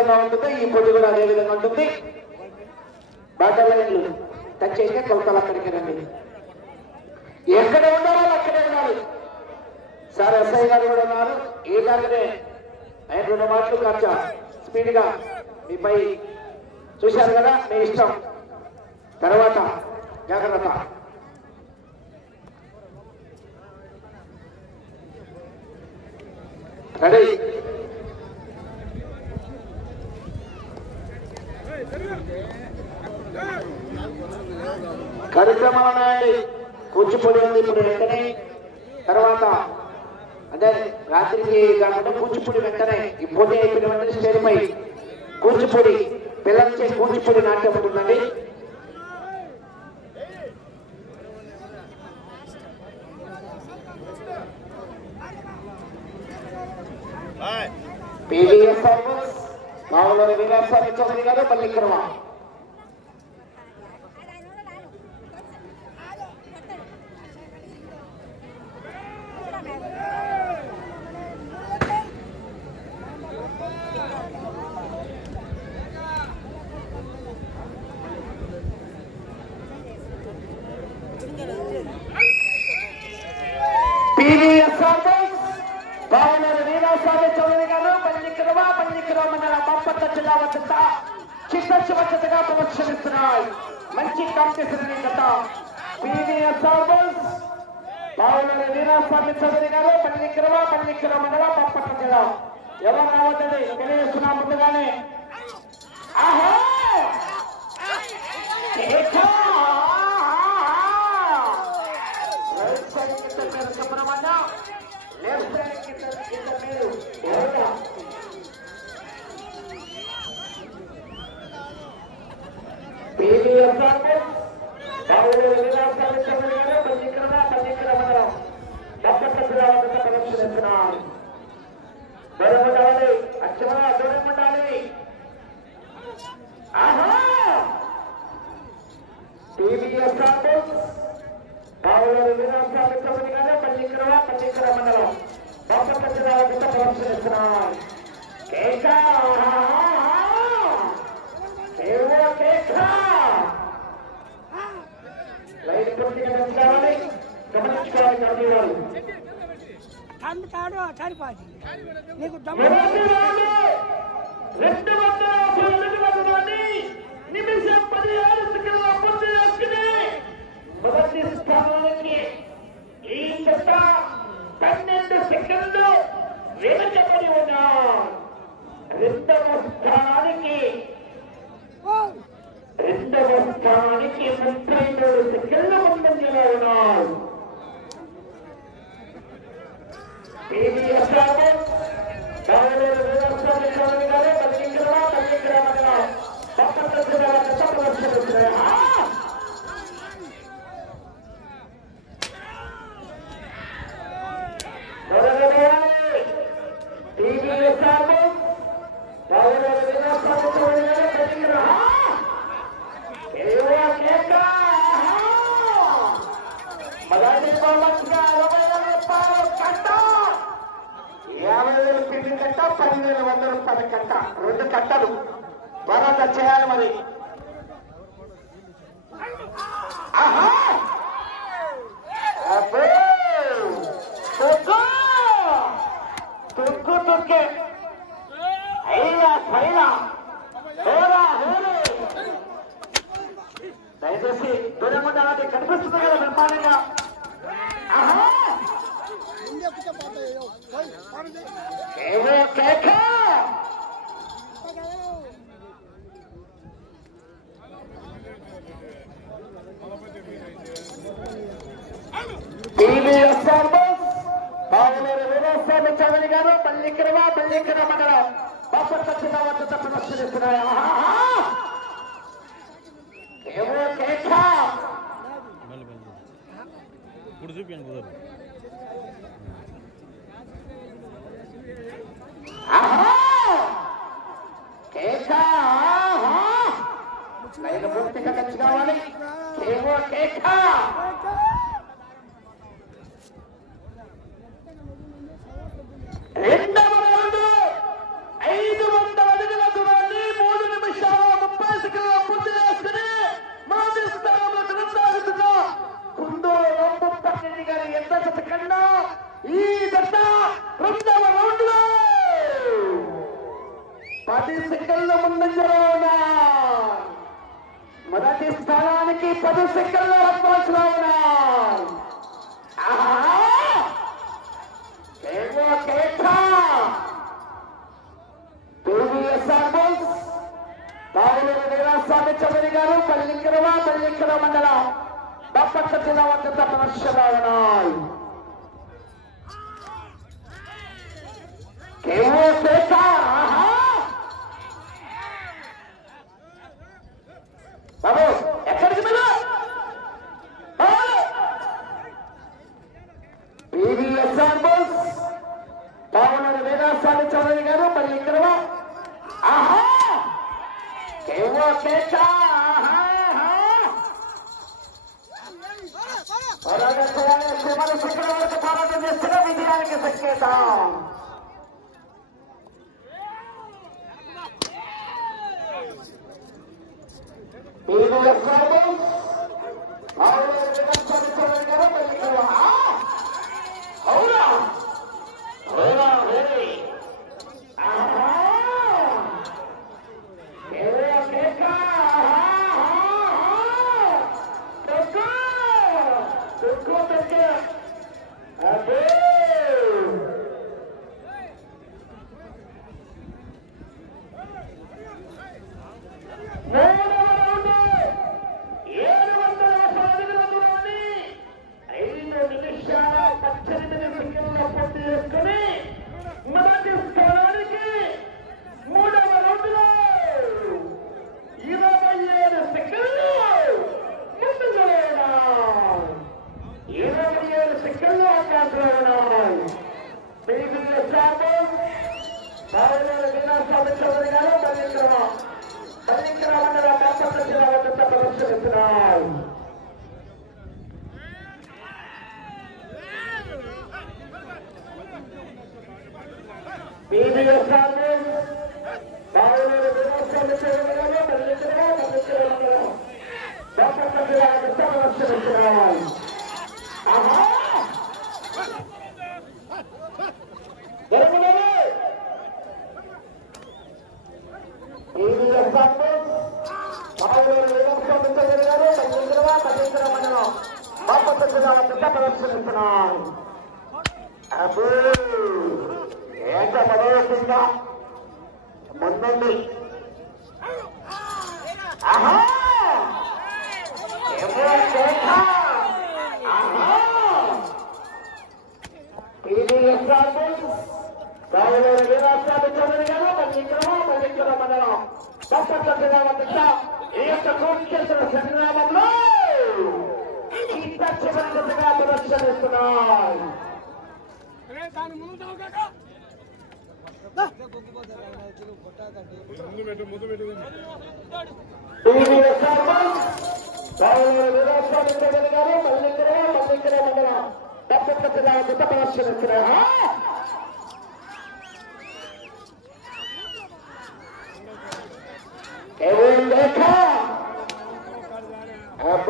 ఉంటుంది ఈ పొద్దు కూడా అదే విధంగా ఉంటుంది. బాటలైన్లు టచ్ చేస్తే కొలతలు అక్కడికి రండి. ఎక్కడ ఉండాలో అక్కడే ఉండాలి. సార్ ఎస్ఐ గారు కూడా ఉన్నారు. ఏ గారినే ఆయన 2 మాటలు ఖర్చు స్పీడ్ గా మీపై చూశారు కదా, మీ ఇష్టం. తర్వాత జాగ్రత్త. రెడీ. కార్యక్రమాలు ఉన్నాయండి. కూచిపూడి ఉంది ఇప్పుడు వెంటనే. తర్వాత అదే రాత్రికి కాకుండా కూచిపూడి వెంటనే ఈ పోటీ అయిపోయిన వెంటనే స్టేజ్ పై కూచిపూడి పిల్లలచే కూచిపూడి నాట్యం ఉంటుందండి. పీవీఎస్ సర్వీస్ కావలూరి వీరాస్వామి చౌదరి గారు పల్లిక్రమ. పీవీఎస్ సర్వీస్ కావలూరి వీరాస్వామి చౌదరి గారు పల్లిక్రమ మండలం బాపట్ల జిల్లా వద్ద చిత్తశుభ్రతగా ప్రదర్శనిస్తున్నాయి. మంచి కాంపిటీషన్ గత పీవీఎస్ సర్వీస్ కావలూరి వీరాస్వామి చౌదరి గారు పల్లిక్రమ మండలం బాపట్ల జిల్లా. ఎవరు రావద్దని తెలియజేస్తున్నా ముందుగానే. ఆహా సుబ్రహ్మణ్య లెఫ్ట్ సైడ్ కింద మీరు పీవీఎస్ సర్వీస్ కావలూరి వీరాస్వామి చౌదరి గారు పల్లిక్రమ మండలం బాపట్ల జిల్లా వద్ద ప్రదర్శనిస్తున్నారు. దూరం ఉండాలి, అచ్చమన దూరం ఉండాలి. ఆహా పీవీఎస్ సర్వీస్ కావలూరి వీరాస్వామి చౌదరి గారు పల్లిక్రమ మండలం బాపట్ల జిల్లా వద్ద ప్రదర్శనిస్తున్నారు. లైట్ పూర్తిగా తెచ్చుకోవాలి, గమనించుకోవాలి. కమిటీవారు నిమిషం 16 సెకండ్ల పూర్తి చేసుకుని మొదటి స్థానానికి ఈ జత 12 సెకండ్లు వెనుకబడి ఉన్నారు. రెండవ స్థానానికి 33 సెకండ్ల ముందంజలో ఉన్నారు. పీవీఎస్ సర్వీస్ కావలూరి వీరాస్వామి చౌదరి గారు పల్లిక్రమ మండలం బాపట్ల జిల్లా వద్ద ప్రదర్శనిస్తున్నారు. పీవీఎస్ సర్వీస్ కావలూరి వీరాస్వామి చౌదరి గారు పల్లిక్రమ 50,000 పిండి కట్ట, 10,100 రూపాయల కట్ట, 2 కట్టలు వరద చేయాలి. మరి ఆహా తుక్కే అయినా పైన దయచేసి దూరం ఉండాలని కనిపిస్తుంది కదా బ్రహ్మాండంగా. పీవీఎస్ సర్వీస్ కావలూరి వీరాస్వామి చౌదరి గారు పల్లిక్రమ మండలం బాపట్ల జిల్లా వద్ద ప్రదర్శనిస్తున్నాయి. పూర్తిగా తెచ్చుకోవాలి. రెండవ రౌండ్ 500 అడుగుల దూరం 10 సెకండ్ల ముందంజలో ఉన్నారు. మొదటి స్థానానికి 10 సెకండ్ల అడ్వాన్స్ లో ఉన్నారు. వీరాస్వామి చౌదరి గారు పల్లింకర మండలం బాపట్ల జిల్లా వద్ద ప్రదర్శనలో ఉన్నాయి. బాబు ఎక్కడికి మీరు పావునూరు వీరాస్వామి చౌదరి గారు పల్లింకర పోరాటం చేస్తున్న విజయానికి సంకేతం. ముందుంది వీరాస్వామి చౌదరి గారు పల్లింకర మండలం బాపట్ల జిల్లా వద్ద ఈ యొక్క కోర్టు సంగ్రామంలో చివరిగా ప్రదర్శనిస్తున్నారు. వీరాస్వామి చౌదరి గారు పల్లింకర మండలం బాపట్ల జిల్లా వద్ద ప్రదర్శనిస్తున్నారు. देखा अब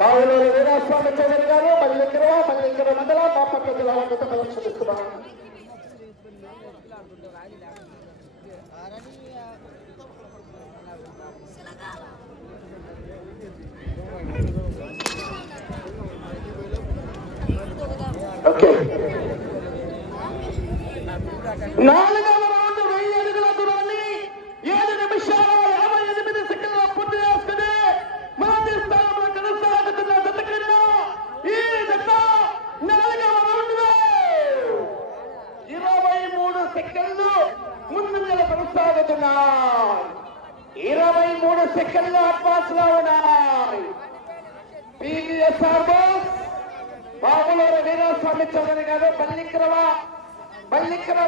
కావులూరు వీరాస్వామి చౌదరి గారు పల్లింకర మండలం బాపట్ల జిల్లా వద్ద ప్రదర్శనిస్తున్నారు. ఓకే, 4వ రౌండ్ 1000 అడుగుల దూరాన్ని 7 నిమిషాల 58 సెకండ్ల పూర్తి చేసుకుని మొదటి స్థానంలో కొనసాగుతున్న జత క్రీడ. ఈ జత 4వ రౌండ్ లో 23 సెకండ్లు ముందుగా కొనసాగుతున్నాయి. 23 సెకండ్లు అడ్వాన్స్ లో ఉన్నాయి. పివిఎస్ఆర్ బాస్ బాబులూరు వీరాస్వామి చౌదరి గారు పల్లింకర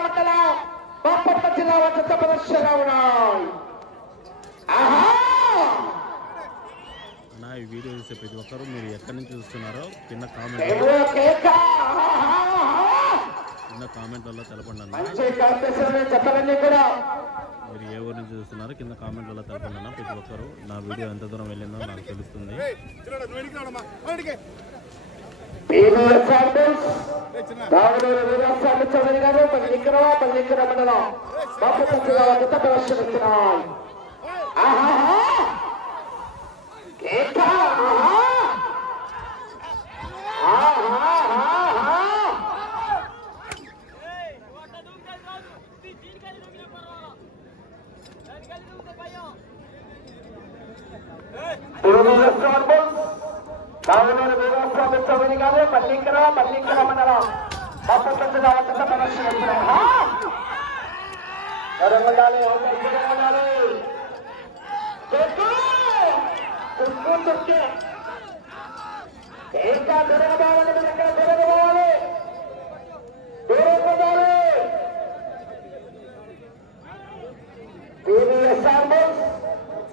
మండలం బాపట్ల జిల్లా వద్ద ప్రదర్శనలో ఉన్నాయి. ఈ వీడియో చూసే ప్రతి ఒక్కరు మీరు ఎక్కడి నుంచి చూస్తున్నారో కింద కామెంట్ కింద కామెంట్లలో తెలపండి అన్న. మీరు ఏ ఊరి నుంచి చూస్తున్నారు కింద కామెంట్లలో తెలపండి అన్న. ప్రతి ఒక్కరు నా వీడియో ఎంత దూరం వెళ్ళిందో నాకు తెలుస్తుంది. కావలూరు వీరస్వామి చౌదరి గారు పల్లికర మండలం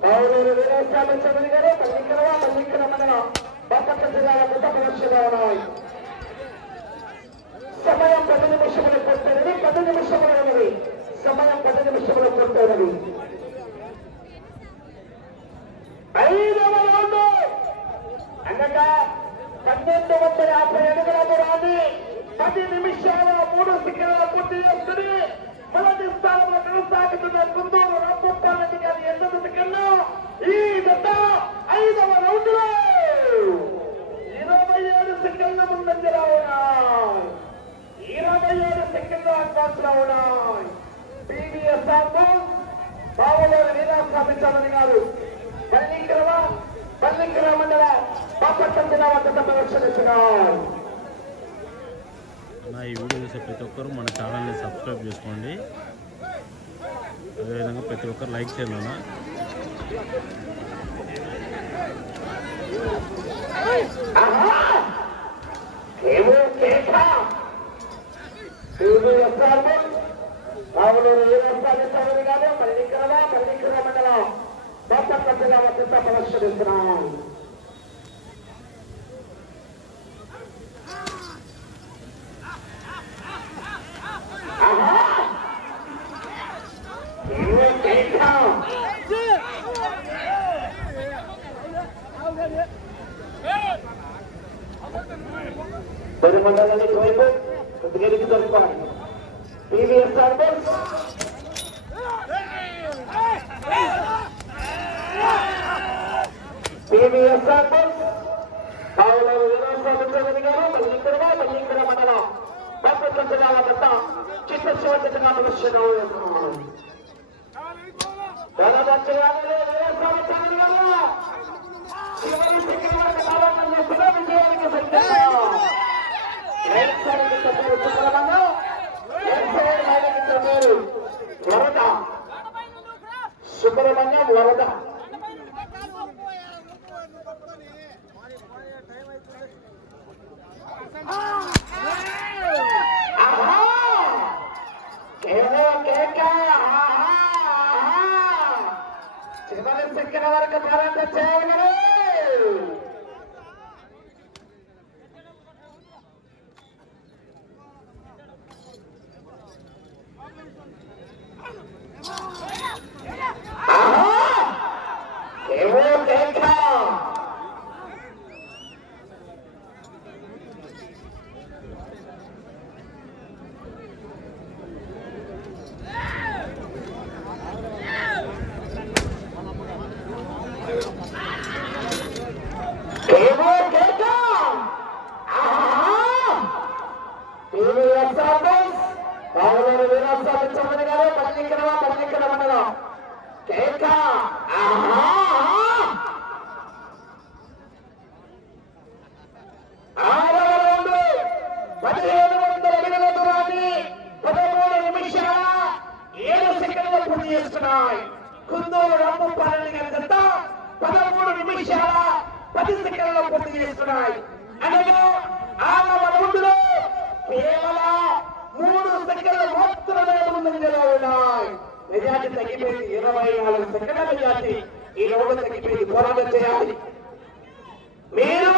కావలూరు వీరస్వామి చౌదరి గారు పల్లికర మండలం బాపట్ల జిల్లా కొత్త ప్రదర్శనలో ఉన్నాయి. సమయం 10 నిమిషములు పూర్తయినది. 10 నిమిషములు ఉన్నది. సమయం 10 నిమిషములు పూర్తయినది. 5వ రౌండ్ అనగా 1250 అడుగుల దూరాన్ని 10 నిమిషాల 3 సెకండ్ల పూర్తి చేసుకుని మొదటి స్థానంలో కొనసాగుతున్న కుందూరు రాంగోపాల్ గారి 8 సెకండ్లు. ఈ జత 5వ రౌండ్ లో 27 సెకండ్ల ముందంజలో ఉన్నాయి. 27 సెకండ్ల అడ్వాన్స్ లో ఉన్నాయి. పీవీఎస్ఆర్ కావలూరు వీరస్వామి చౌదరి గారు పల్లికర మండల బాపట్ల జిల్లా వద్ద ప్రదర్శనిస్తున్నారు. నా ఈ వీడియో చూసే ప్రతి ఒక్కరు మన ఛానల్ని సబ్స్క్రైబ్ చేసుకోండి. అదేవిధంగా ప్రతి ఒక్కరు లైక్ చేయండి అన్న. కావలూరు వీరస్వామి చౌదరి గారు పల్లికర మండలం బాపట్ల జిల్లా వద్ద ప్రదర్శనిస్తున్నారు. మండలాన్ని వైపు కొద్దిగా జరుపుకోవాలి. పీవీఎస్ఆర్ కావలూరు వీరస్వామి చౌదరి గారు పల్లికర మండలం బాపట్ల జిల్లా వద్ద చిత్త శివజగా ప్రదర్శన సుబ్రహ్మణ్యం వరద చివరి సెకండ్ వరకు పోరాట చేయగలరు. కావలూరు వీరస్వామి చౌదరి గారు పల్లికర మండలం కేక 1700 అడుగుల దూరాన్ని 13 నిమిషాల 7 సెకండ్ల పూర్తి చేస్తున్నాయి. కుందూరు రాంగోపాల్ గారి జత 13 నిమిషాల 10 సెకండ్ల పూర్తి చేస్తున్నాయి. అనగా 6వ రౌండ్లో కేవలం 3 సెకండ్ల మాత్రమే ముందంజలో ఉన్నాయి. మెజార్టీ తగ్గిపోయింది. 24 సెకండ్ల మెజార్టీ. ఈ రౌండ్ తగ్గిపోయింది. పోరాటం చేయాలి. మీరు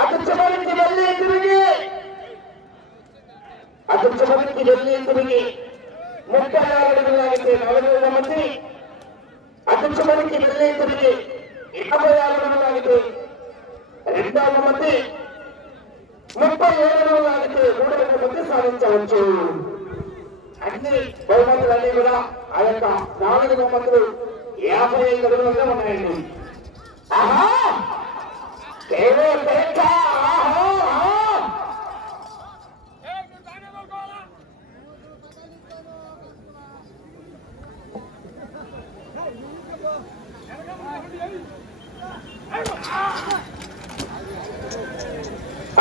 అటు చివరికి వెళ్ళి తిరిగి అటు 4వ బహుమతి అటు చివరికి వెళ్ళి తిరిగి 56 అడుగులు లాగితే 2వ బహుమతి 37 అడుగులు లాగితే 3వ బహుమతి సాధించవచ్చు. అన్ని బహుమతులన్నీ కూడా ఆ యొక్క 4 బహుమతులు 55 అడుగులుగా ఉన్నాయండి. ఆహా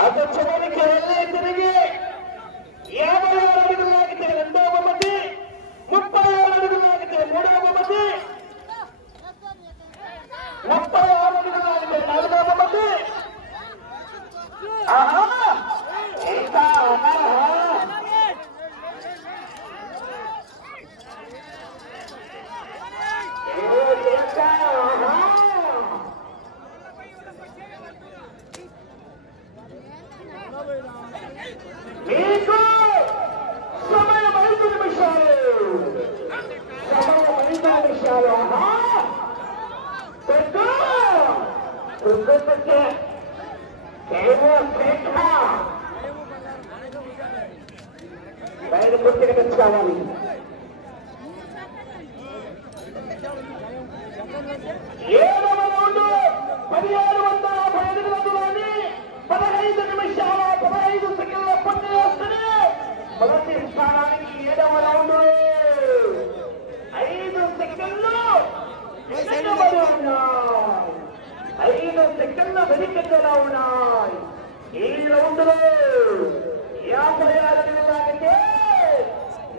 అటు చివరికి వెళ్ళి తిరిగి 56 అడుగులు లాగితే 2వ బహుమతి 37 అడుగులు లాగితే 3వ బహుమతి 36 అడుగులు లాగితే 4వ బహుమతి. ఆహా ఇంకా మీకు సమయం 5 నిమిషాలు. బయట పుట్టిన కావాలి. 7వ రౌండ్ 1755 అడుగులని 15 నిమిషాల 15 సెకండ్ల పూర్తి చేస్తుంది. మొదటి స్థానానికి 7వ రౌండ్ 5 సెకండ్లు 5 సెకండ్ల వెనుకలా ఉన్నాయి. ఈ రౌండ్ లో 56 అడుగులు లాగితే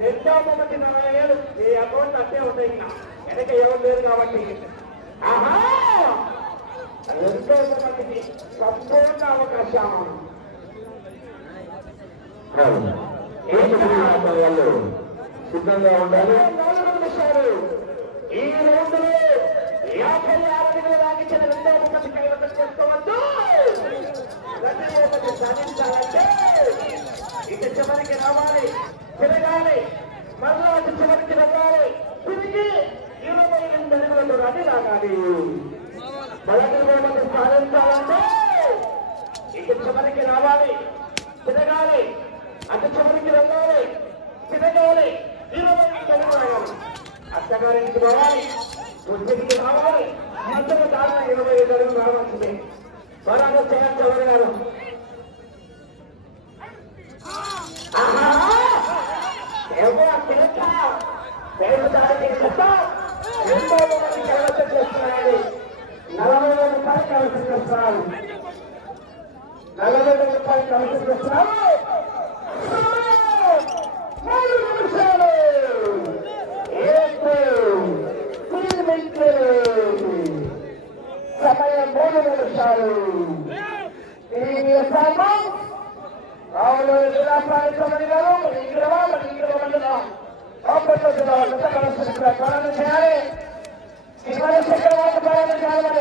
2వ బహుమతి 47. ఈ అకౌంట్ అట్టే ఉంటాయి. ఇంకా వెనక ఎవరు లేరు కాబట్టి. ఆహా 2వ బహుమతికి సంపూర్ణ అవకాశం. వాళ్ళు సిద్ధంగా ఉండాలి. 4 నిమిషాలు. ఈ రౌండ్ లో 56 అడుగులు లాగించిన 2వ బహుమతి కైవసం చేసుకోవచ్చు. సాధించాలంటే ఇక చివరికి రావాలి, తిరగాలి, మళ్ళా అటు చివరికి వెళ్ళాలి, తిరిగి 28 అడుగుల దూరాన్ని లాగాలి. మొదటి బహుమతి సాధించాలంటే ఇక చివరికి రావాలి, తిరగాలి, అటు చివరికి వెళ్ళాలి, తిరగాలి, 28 అడుగులు లాగాలి. అత్తగారికి పోవాలి, గుర్తికి రావాలి, మధ్యలో దారిన 25 అడుగులు రావాల్సిందే. బరాబర్ చేయాలి చవరి గారు. చేస్తున్నాడు 40,000 రూపాయలు కలెక్షన్ చేస్తున్నారు. 40,000 రూపాయలు కలెక్షన్ చేస్తున్నారు. 3 నిమిషాలు. సమయం 3 నిమిషాలు. రావులు జిల్లాపాలి గారు ప్రారంభం చేయాలి. ప్రారంభం చేయాలి.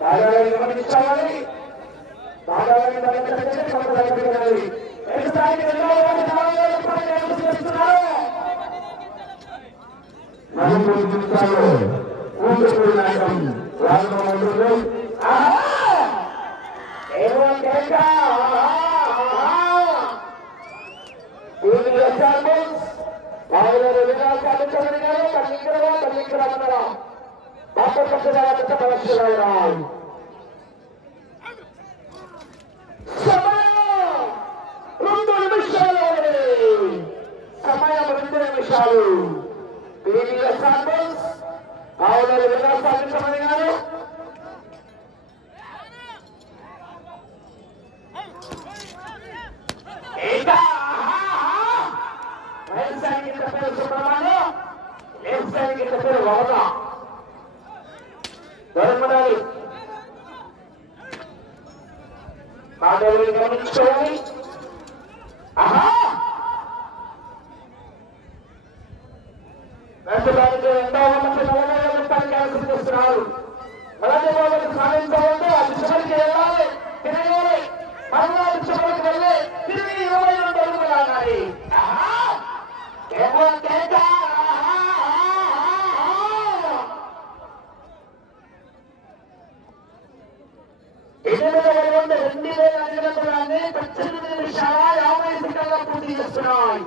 బాగాలని గమనించాలి. బాగాలని గమనించాలి. సమయం 2 నిమిషాలు. గమనించుకోవాలి. రాష్ట్రానికి 2వ బహుమతి 40,000 రూపాయలు క్యాన్సిల్ చేస్తున్నారు. మొదటి బహుమతి సాధించాలంటే అది చివరికి వెళ్ళాలి, తిరగాలి, మళ్ళా చివరికి వెళ్ళి తిరిగి 22 అడుగులు లాగాలి. 2,000 అడుగుల దూరాన్ని 18 నిమిషాల 50 సెకండ్ల పూర్తి చేస్తున్నాయి.